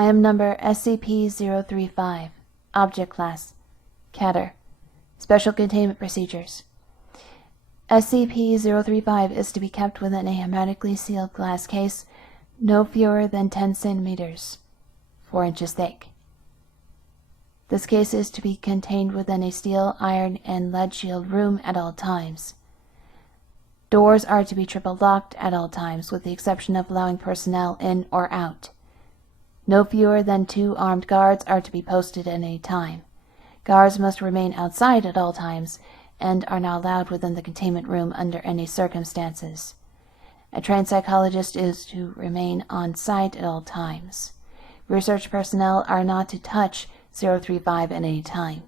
Item number SCP-035. Object Class Catter. Special Containment Procedures. SCP-035 is to be kept within a hermetically sealed glass case no fewer than 10 centimeters, 4 inches thick. This case is to be contained within a steel, iron, and lead-shield room at all times. Doors are to be triple locked at all times, with the exception of allowing personnel in or out. No fewer than 2 armed guards are to be posted at any time. Guards must remain outside at all times and are not allowed within the containment room under any circumstances. A trained psychologist is to remain on site at all times. Research personnel are not to touch 035 at any time.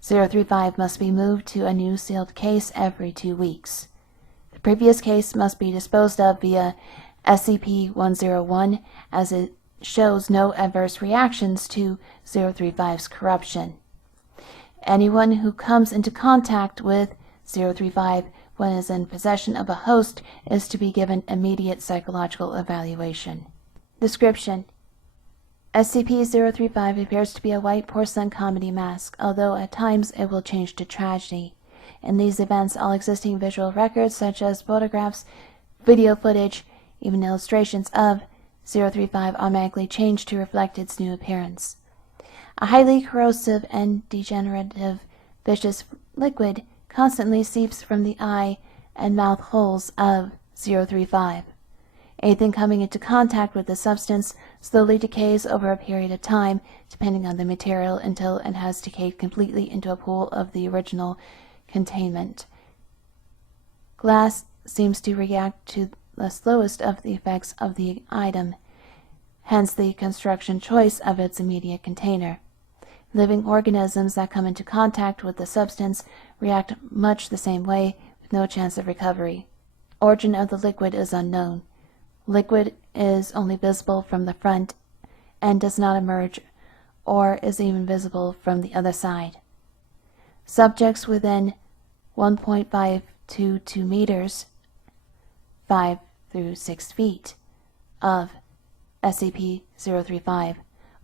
035 must be moved to a new sealed case every 2 weeks. The previous case must be disposed of via SCP-101 as it shows no adverse reactions to 035's corruption. Anyone who comes into contact with 035 when is in possession of a host is to be given immediate psychological evaluation. Description: SCP-035 appears to be a white porcelain comedy mask, although at times it will change to tragedy. In these events, all existing visual records such as photographs, video footage, even illustrations of 035 automatically change to reflect its new appearance. A highly corrosive and degenerative viscous liquid constantly seeps from the eye and mouth holes of 035. Anything coming into contact with the substance slowly decays over a period of time, depending on the material, until it has decayed completely into a pool of the original containment. Glass seems to react to the slowest of the effects of the item, hence the construction choice of its immediate container. Living organisms that come into contact with the substance react much the same way, with no chance of recovery. Origin of the liquid is unknown. Liquid is only visible from the front and does not emerge or is even visible from the other side. Subjects within 1.5 to 2 meters, 5 through 6 feet, of SCP-035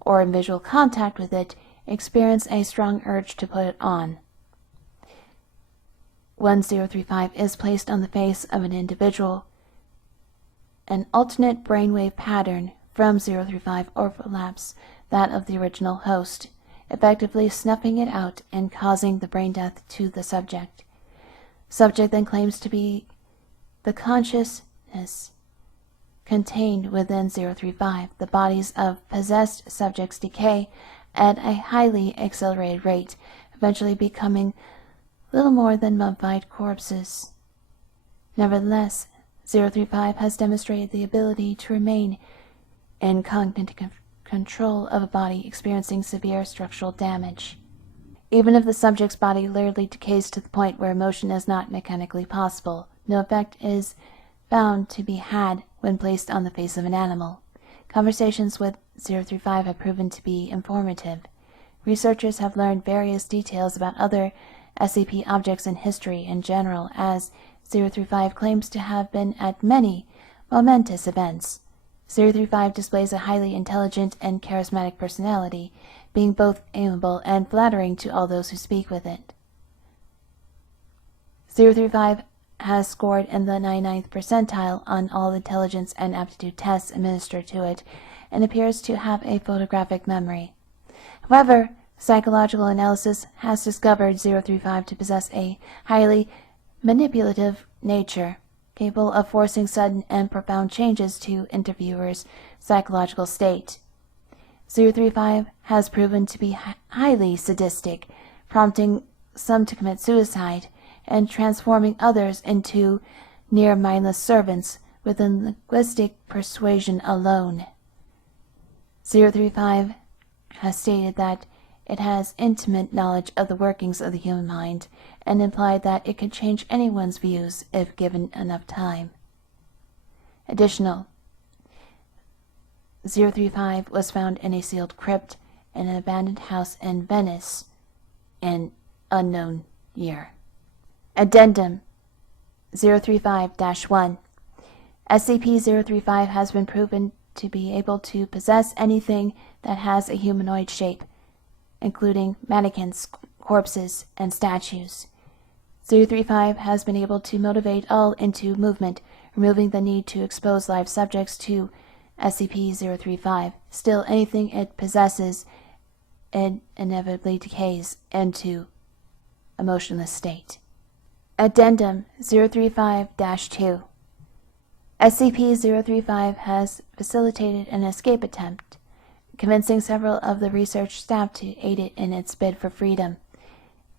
or in visual contact with it experience a strong urge to put it on. When 035 is placed on the face of an individual, an alternate brainwave pattern from 035 overlaps that of the original host, effectively snuffing it out and causing the brain death to the subject. Subject then claims to be the consciousness contained within 035. The bodies of possessed subjects decay at a highly accelerated rate, eventually becoming little more than mummified corpses. Nevertheless, 035 has demonstrated the ability to remain in cognitive control of a body experiencing severe structural damage. Even if the subject's body literally decays to the point where motion is not mechanically possible, no effect is found to be had when placed on the face of an animal. Conversations with 035 have proven to be informative. Researchers have learned various details about other SCP objects in history in general, as 035 claims to have been at many momentous events. 035 displays a highly intelligent and charismatic personality, being both amiable and flattering to all those who speak with it. 035 has scored in the 99th percentile on all intelligence and aptitude tests administered to it, and appears to have a photographic memory. However, psychological analysis has discovered 035 to possess a highly manipulative nature, capable of forcing sudden and profound changes to interviewers' psychological state. 035 has proven to be highly sadistic, prompting some to commit suicide, and transforming others into near-mindless servants with linguistic persuasion alone. 035 has stated that it has intimate knowledge of the workings of the human mind, and implied that it can change anyone's views if given enough time. Additional, 035 was found in a sealed crypt in an abandoned house in Venice in unknown year. Addendum 035-1. SCP-035 has been proven to be able to possess anything that has a humanoid shape, including mannequins, corpses, and statues. 035 has been able to motivate all into movement, removing the need to expose live subjects to SCP-035. Still, anything it possesses inevitably decays into a motionless state. Addendum 035-2. SCP-035 has facilitated an escape attempt, convincing several of the research staff to aid it in its bid for freedom.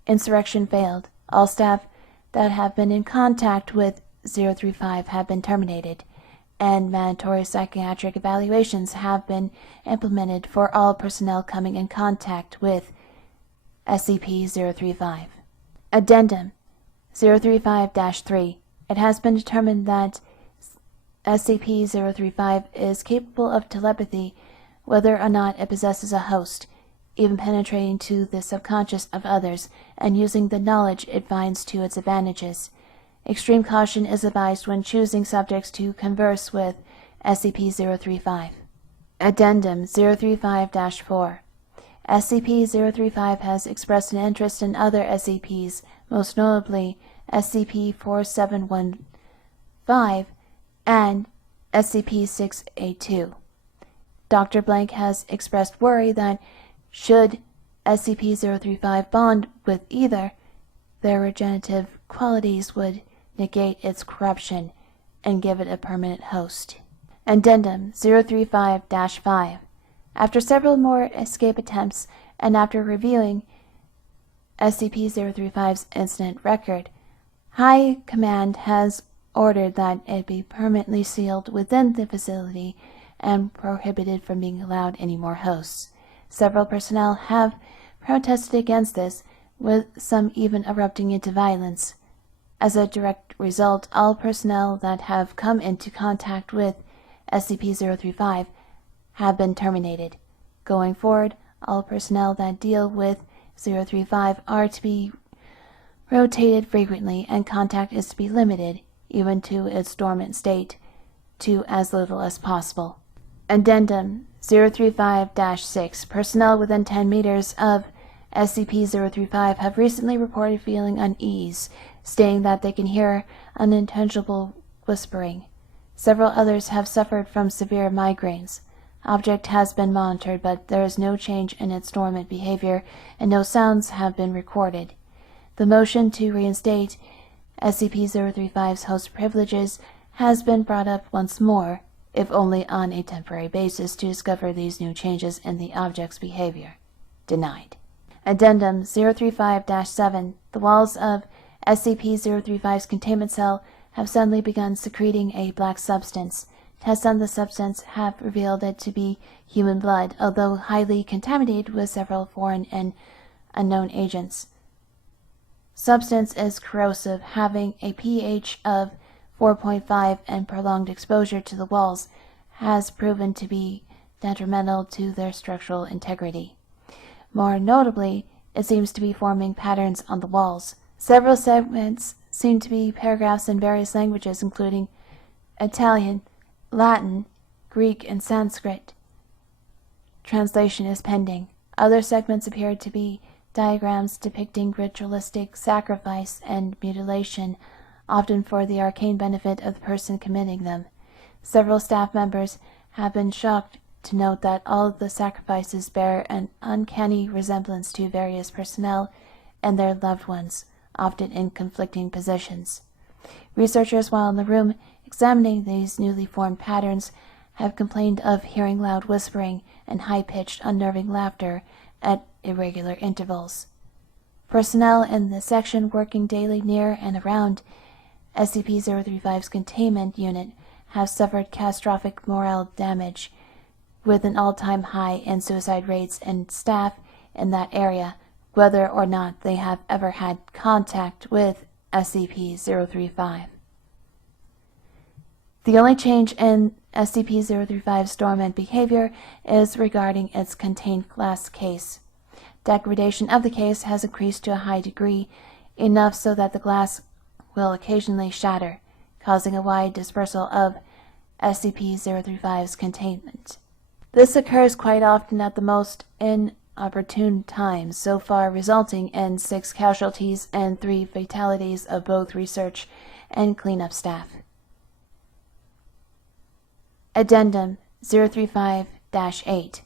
Insurrection failed. All staff that have been in contact with 035 have been terminated, and mandatory psychiatric evaluations have been implemented for all personnel coming in contact with SCP-035. Addendum 035-3. It has been determined that SCP-035 is capable of telepathy whether or not it possesses a host, even penetrating to the subconscious of others and using the knowledge it finds to its advantages. Extreme caution is advised when choosing subjects to converse with SCP-035. Addendum 035-4. SCP-035 has expressed an interest in other SCPs, most notably SCP-4715 and SCP-682. Dr. Blank has expressed worry that should SCP-035 bond with either, their regenerative qualities would negate its corruption and give it a permanent host. Addendum 035-5. After several more escape attempts and after reviewing SCP-035's incident record, High Command has ordered that it be permanently sealed within the facility and prohibited from being allowed any more hosts. Several personnel have protested against this, with some even erupting into violence. As a direct result, all personnel that have come into contact with SCP-035 have been terminated. Going forward, all personnel that deal with 035 are to be rotated frequently, and contact is to be limited, even to its dormant state, to as little as possible. Addendum 035-6. Personnel within 10 meters of SCP-035 have recently reported feeling unease, stating that they can hear unintelligible whispering. Several others have suffered from severe migraines. Object has been monitored, but there is no change in its dormant behavior, and no sounds have been recorded. The motion to reinstate SCP-035's host privileges has been brought up once more, if only on a temporary basis, to discover these new changes in the object's behavior. Denied. Addendum 035-7. The walls of SCP-035's containment cell have suddenly begun secreting a black substance. Tests on the substance have revealed it to be human blood, although highly contaminated with several foreign and unknown agents. Substance is corrosive, having a pH of 4.5, and prolonged exposure to the walls has proven to be detrimental to their structural integrity. More notably, it seems to be forming patterns on the walls. Several segments seem to be paragraphs in various languages, including Italian, Latin, Greek, and Sanskrit. Translation is pending. Other segments appear to be diagrams depicting ritualistic sacrifice and mutilation, often for the arcane benefit of the person committing them. Several staff members have been shocked to note that all of the sacrifices bear an uncanny resemblance to various personnel and their loved ones, often in conflicting positions. Researchers, while in the room examining these newly formed patterns, have complained of hearing loud whispering and high-pitched, unnerving laughter at irregular intervals. Personnel in the section working daily near and around SCP-035's containment unit have suffered catastrophic morale damage, with an all-time high in suicide rates in staff in that area, whether or not they have ever had contact with SCP-035. The only change in SCP-035's dormant behavior is regarding its contained glass case. Degradation of the case has increased to a high degree, enough so that the glass will occasionally shatter, causing a wide dispersal of SCP-035's containment. This occurs quite often at the most inopportune times, so far resulting in 6 casualties and 3 fatalities of both research and cleanup staff. Addendum 035-8.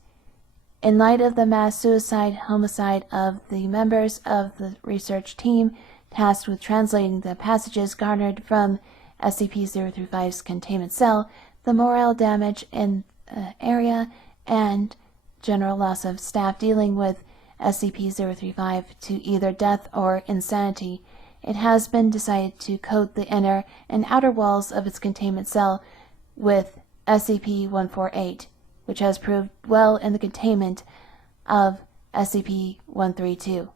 In light of the mass suicide-homicide of the members of the research team tasked with translating the passages garnered from SCP-035's containment cell, the morale damage in the area, and general loss of staff dealing with SCP-035 to either death or insanity, it has been decided to coat the inner and outer walls of its containment cell with SCP-148, which has proved well in the containment of SCP-132.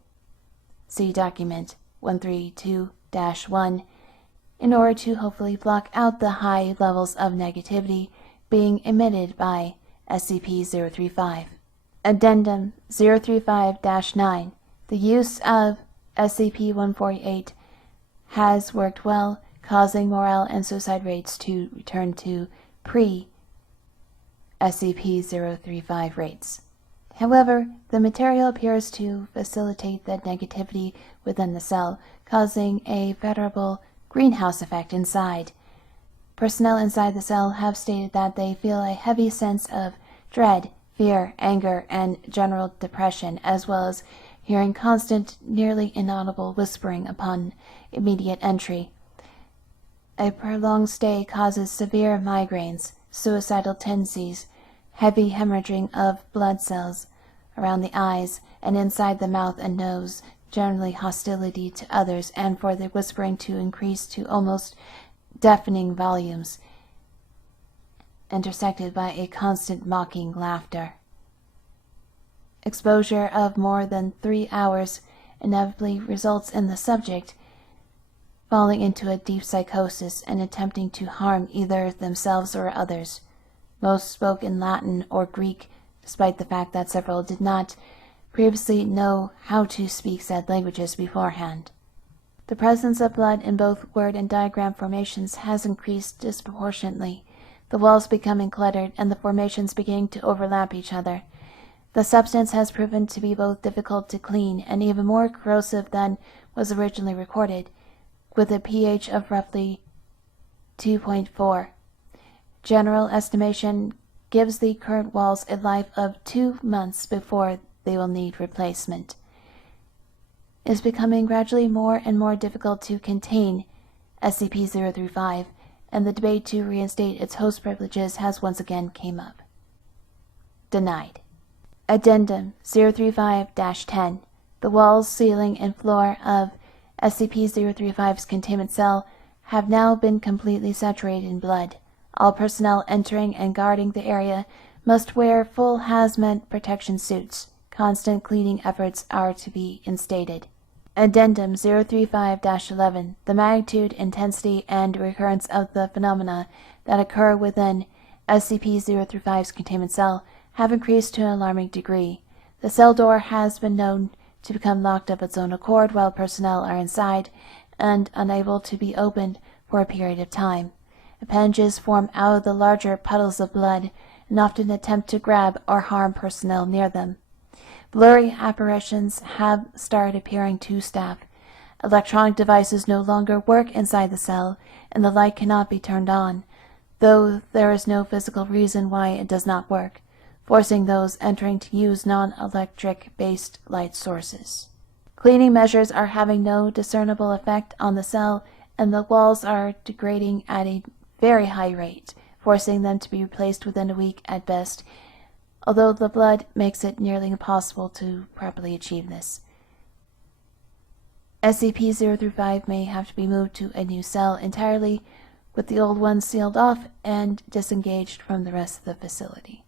See Document 132-1, in order to hopefully block out the high levels of negativity being emitted by SCP-035. Addendum 035-9. The use of SCP-148 has worked well, causing morale and suicide rates to return to pre-SCP-035 rates. However, the material appears to facilitate that negativity within the cell, causing a veritable greenhouse effect inside. Personnel inside the cell have stated that they feel a heavy sense of dread, fear, anger, and general depression, as well as hearing constant, nearly inaudible whispering upon immediate entry. A prolonged stay causes severe migraines, suicidal tendencies, heavy hemorrhaging of blood cells around the eyes and inside the mouth and nose, generally hostility to others, and for the whispering to increase to almost deafening volumes, intersected by a constant mocking laughter. Exposure of more than 3 hours inevitably results in the subject falling into a deep psychosis and attempting to harm either themselves or others. Most spoke in Latin or Greek, despite the fact that several did not previously know how to speak said languages beforehand. The presence of blood in both word and diagram formations has increased disproportionately, the walls becoming cluttered and the formations beginning to overlap each other. The substance has proven to be both difficult to clean and even more corrosive than was originally recorded, with a pH of roughly 2.4. General estimation gives the current walls a life of 2 months before they will need replacement. It is becoming gradually more and more difficult to contain SCP-035, and the debate to reinstate its host privileges has once again came up. Denied. Addendum 035-10. The walls, ceiling, and floor of SCP-035's containment cell have now been completely saturated in blood. All personnel entering and guarding the area must wear full hazmat protection suits. Constant cleaning efforts are to be instated. Addendum 035-11. The magnitude, intensity, and recurrence of the phenomena that occur within SCP-035's containment cell have increased to an alarming degree. The cell door has been known to become locked of its own accord while personnel are inside and unable to be opened for a period of time. Appendages form out of the larger puddles of blood and often attempt to grab or harm personnel near them. Blurry apparitions have started appearing to staff. Electronic devices no longer work inside the cell, and the light cannot be turned on, though there is no physical reason why it does not work, forcing those entering to use non-electric-based light sources. Cleaning measures are having no discernible effect on the cell, and the walls are degrading at a very high rate, forcing them to be replaced within a week at best, although the blood makes it nearly impossible to properly achieve this. SCP-035 may have to be moved to a new cell entirely, with the old one sealed off and disengaged from the rest of the facility.